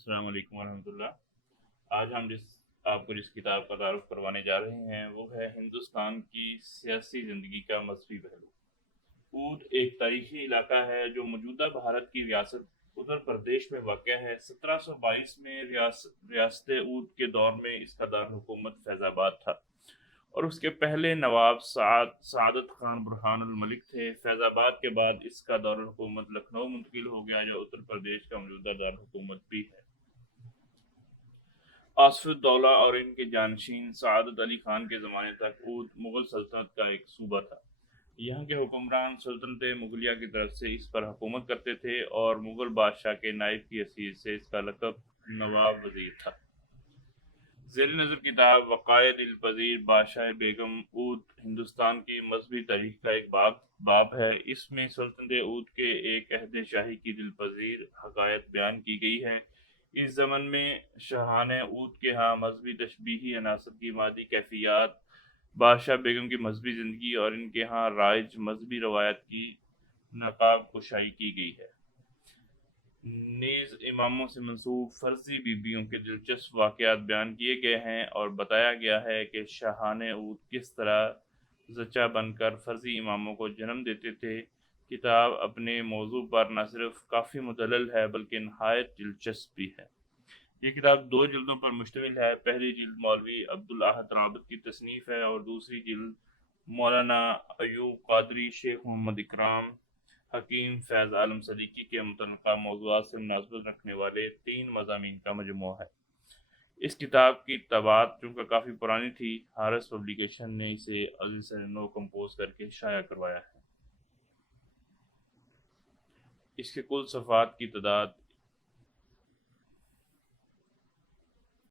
السلام علیکم ورحمۃ اللہ۔ آج ہم آپ کو جس کتاب کا تعارف کروانے جا رہے ہیں وہ ہے ہندوستان کی سیاسی زندگی کا مذہبی پہلو۔ اودھ ایک تاریخی علاقہ ہے جو موجودہ بھارت کی ریاست اتر پردیش میں واقع ہے۔ 1722 میں ریاست اودھ کے دور میں اس کا دارالحکومت فیض آباد تھا اور اس کے پہلے نواب سعادت خان برہان الملک تھے۔ فیض آباد کے بعد اس کا دارالحکومت لکھنؤ منتقل ہو گیا جو اتر پردیش کا موجودہ دارالحکومت بھی ہے۔ آصف الدولہ اور ان کے جانشین سعادت علی خان کے زمانے تک اودھ مغل سلطنت کا ایک صوبہ تھا۔ یہاں کے حکمران سلطنت مغلیہ کی طرف سے اس پر حکومت کرتے تھے اور مغل بادشاہ کے نائب کی حیثیت سے اس کا لقب نواب وزیر تھا۔ زیر نظر کتاب وقائع دل پذیر بادشاہ بیگم اودھ ہندوستان کی مذہبی تاریخ کا ایک باب ہے۔ اس میں سلطنت اودھ کے ایک عہد شاہی کی دل پذیر حقائق بیان کی گئی ہے۔ اس زمن میں شاہان اودھ کے ہاں مذہبی تشبیہی عناصر کی مادی کیفیات، بادشاہ بیگم کی مذہبی زندگی اور ان کے ہاں رائج مذہبی روایت کی نقاب کشائی کی گئی ہے۔ نیز اماموں سے منسوب فرضی بیویوں کے دلچسپ واقعات بیان کیے گئے ہیں اور بتایا گیا ہے کہ شاہان اودھ کس طرح زچہ بن کر فرضی اماموں کو جنم دیتے تھے۔ کتاب اپنے موضوع پر نہ صرف کافی مدلل ہے بلکہ نہایت دلچسپ بھی ہے۔ یہ کتاب 2 جلدوں پر مشتمل ہے۔ پہلی جلد مولوی عبدالاحد رابط کی تصنیف ہے اور دوسری جلد مولانا ایوب قادری، شیخ محمد اکرام، حکیم فیض عالم صدیقی کے متعلقہ موضوعات سے مناسبت رکھنے والے 3 مضامین کا مجموعہ ہے۔ اس کتاب کی طباعت چونکہ کافی پرانی تھی، ہارس پبلیکیشن نے اسے اگلی سال نو کمپوز کر کے شائع کروایا ہے۔ اس کے کل صفحات کی تعداد